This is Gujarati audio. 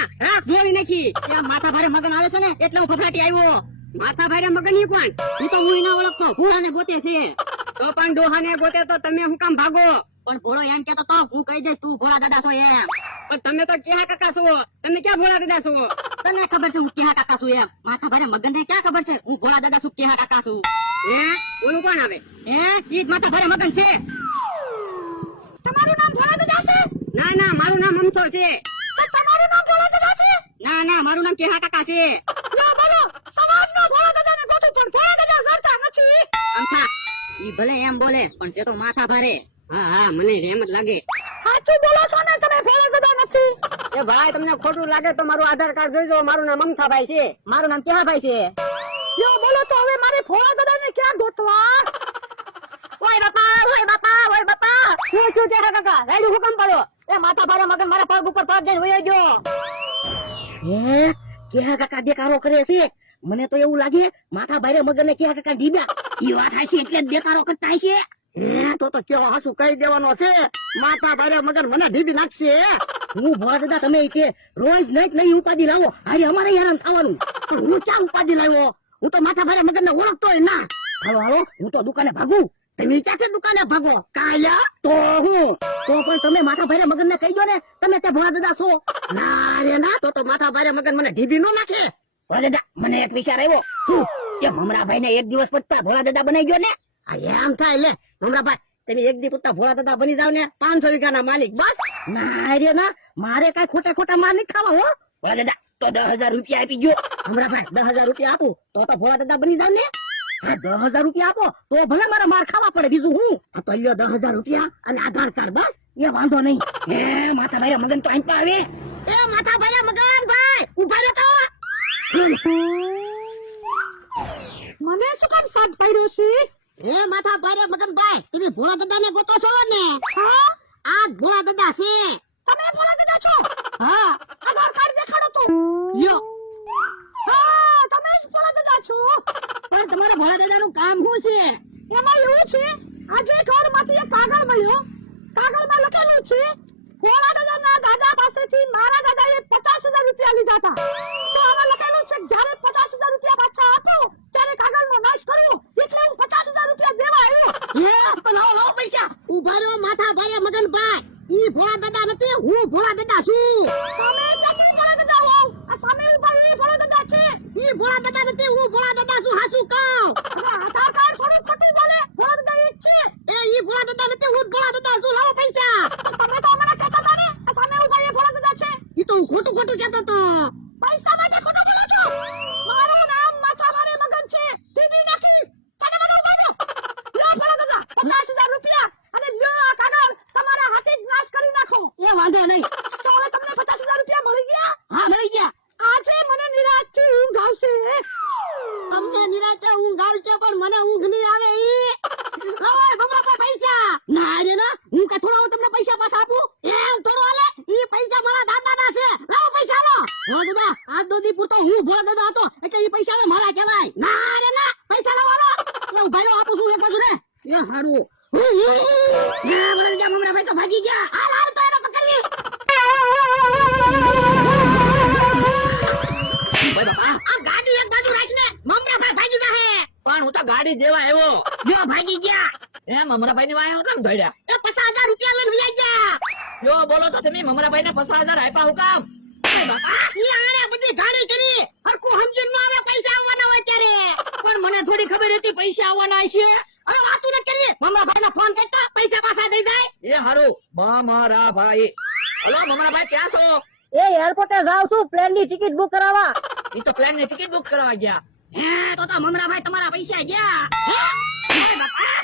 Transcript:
અહીંયા રાખ જોડી નાખી. એ માથા ભારે મગન આવે છે ને એટલે હું ફફડાટી આવ્યો. માથા ભારે મગન ઈ કોણ? હું તો હું ના ઓળખતો, ભોળાને ગોતે છે. તો પણ ડોહાને ગોતે તો તમે હું કામ ભાગો? પણ ભોળો એમ કેતો તો હું કહી દઈશ તું ભોળા દાદા છો એમ. પણ તમે તો ક્યાં કાકા છો? તમે ક્યાં ભોળા દાદા છો? તને ખબર છે હું ક્યાં કાકા છું એમ? માથા ભારે મગન ને ક્યાં ખબર છે હું ભોળા દાદા છું ક્યાં કાકા છું? ઓલું કોણ આવે? ઈ જ માથા ભારે મગન છે. તમારું નામ ભોળા દાદા છે? ના ના, મારું નામ અમથો છે. તમારું નામ ભોળા દાદા છે? ના ના, મારું નામ કેહા કાકા છે. બોલો સમાજનો ભોળા દાદાને ગોતું પણ ભોળા દાદા જડતા નથી. અમથા ઈ ભલે એમ બોલે પણ તે તો માથા ભારે. હા હા, મને એમ જ લાગે. સાચું બોલો છો ને તમે? ભોળા દાદા નથી. એ ભાઈ તમને ખોટું લાગે તો મારું આધાર કાર્ડ જોઈ લો. મારું નામ અમથાભાઈ છે. મારું નામ કેહાભાઈ છે. યો બોલો તો હવે મારે ભોળા દાદાને ક્યાં ગોતવા? ઓય બાપા, ઓય બાપા, ઓય બાપા. શું કેહા કાકા? રાયડું હુકમ પડ્યો. એ માથા ભારે મગન મારા પગ ઉપર પગ દઈને વયો ગયો. કેહા કાકા દેકારો કરે છે. મને તો એવું લાગે માથા ભારે મગન ને કેહા કાકા ડીબા. ઈ વાત હાચી એટલે જ દેકારો કરતા છે. તો કેવો હાસુ કહી દેવાનો છે. માથા ભારે મગન મને ડીબી નાખશે. હું ભોળા દાદા તમે કે રોજ નઈ ઉપાધિ લાવો. આજે અમારે હેરાન થવાનું. પણ હું ક્યાં ઉપાધિ લાવ્યો? હું તો માથા ભારે મગન ને ઓળખતો હોય ના. હાલો હાલો, હું તો દુકાને ભાગું. તમે ક્યાંથી દુકાને ભાગો? કાયા તો હું તો પણ તમે માથા ભારે મગન ને કહી દો ને તમે તે ભોળા દાદા છો. ના રે ના, તો માથા ભારે મગન મને ઢીબી નો નાખે. ભોળા દાદા મને એક વિચાર આવ્યો. કે મમરાભાઈ ને એક દિવસ પછી ભોળા દાદા બનાવી ગયો ને. એમ થાય લે મમરાભાઈ, તમે એક દી પૂરતા ભોળા દાદા બની જાવ ને 500 વીઘાના માલિક બસ. ના રે ના, મારે કઈ ખોટા ખોટા માર નહીં ખાવા હો. ભોળા દાદા તો 10,000 રૂપિયા આપી ગયો. મમરાભાઈ 10,000 રૂપિયા આપું તો ભોળા દાદા બની જાવ ને. 10,000 રૂપિયા આપો તો ભલે મારા માર ખાવા પડે, બીજું હું. તો લ્યો 10,000 રૂપિયા અને આધાર કાર્ડ બસ. એ વાંધો નહીં. માથા ભાઈ મગન તો અહીં આવે. એ માથા ભાઈ મગન ભાઈ ઉભા રહો તો. મને શું કામ સાથ પડ્યો છે? માથા ભાઈ મગન ભાઈ તમે ભોળા દાદા ને ગોતો છો ને? આ ભોળા દાદા છે. તમે ભોળા દાદા છો? હા. આધાર કાર્ડ દેખાડો તો. લ્યો. હા, તમે જ ભોળા દાદા છો. પણ તમારા ભોળા દાદાનું કામ શું છે? એમાં એવું છે આજે ઘરમાંથી એક કાગળ મળ્યો. કાગળમાં લખેલું છે ભોળા દાદાના દાદા પાસેથી મારા દાદાએ 50,000 રૂપિયા લીધા હતા. તો આમાં લખેલું છે જ્યારે 50,000 રૂપિયા પાછા આપો ત્યારે કાગળનો નાશ કરો. એટલે હું 50,000 રૂપિયા દેવા આવ્યો. તો લાવો પૈસા. ઉભા રહો માથા ભારે મગન ભાઈ, ઈ ભોળા દાદા નથી, હું ભોળા દાદા છું. તમે ક્યાંથી ભોળા દાદા હો? આ સામે ઉભા ઈ ભોળા દાદા છે. ઈ ભોળા દાદા નથી, હું ભોળા દાદા છું. હાસુ કહું. આધાર કાર્ડ થોડું ખોટું બોલે. ભોળા દાદા ઈ જ છે. ઈ ભોળા દાદા નથી, હું ભોળા દાદા છું. લાવો પૈસા. તમે તો મને કહેતા હતા ને આ સામે ઉભા ઈ ભોળા દાદા છે. ઈ તો હું ખોટું કહેતો તો. પૈસા માટે ખોટું કહો છો. મારું નામ માથા ભારે મગન છે. ટીવી નાખી તને મને ઉભા રહો. લ્યો ભોળા દાદા 50,000 રૂપિયા અને લ્યો આ કાગળ તમારા હાથે જ નાશ કરી નાખો. એ વાંધો નહીં. તો હવે તમને 50,000 રૂપિયા મળી ગયા? હા મળી ગયા. આજે મને નિરાશથી ઊંઘ આવશે. અમને નિરાશથી ઊંઘ આવશે પણ મને ઊંઘ નહીં આવે. લાવો બમણા પૈસા. ના રે ના, હું કે થોડા તમને પૈસા પાછા આપું. એમ થોડો હાલે. ઈ પૈસા મારા દાદાના છે. લાવો પૈસા લો. ભોળા દાદા આજ દોદી પૂરતો હું ભોળા દાદા હતો એટલે ઈ પૈસા હવે મારા કહેવાય. ના રે ના, પૈસા લાવો લો. લાવ ભાઈઓ આપું છું એક બાજુ રે. એ હારું. ના ભોળા દાદા મમરા ભાઈ તો ભાગી ગયા. હાલ હાલ તો એને પકડવી. આ ગાડી એક બાજુ રાખીને મમરાભાઈ ભાગી જાહે. પણ હું તો ગાડી દેવા આવ્યો. જો ભાગી ગયા. મમરાભાઈ ની વાય કામ ધોડ્યા. એ 50,000 રૂપિયા લઈને વયા ગયા. જો બોલો તો તમે મમરાભાઈ ને 50,000 આપ્યા હું કામ? ઈ આને બધી ગાડી કરી. હરકુ સમજીને ન આવે પૈસા આવવાના હોય ત્યારે. પણ મને થોડી ખબર હતી પૈસા આવવાના છે. હવે વાતું ન કરવી. મમરાભાઈ ને ફોન કરતા પૈસા પાછા દઈ જાય. એ હારું મમરાભાઈ. હલો મમરાભાઈ ક્યાં છો? એ એરપોર્ટે જાવ છું પ્લેન ની ટિકિટ બુક કરાવવા. ઈ તો પ્લેન ની ટિકિટ બુક કરાવવા ગયા. તો મમરાભાઈ તમારા પૈસા ગયા. હે બાપા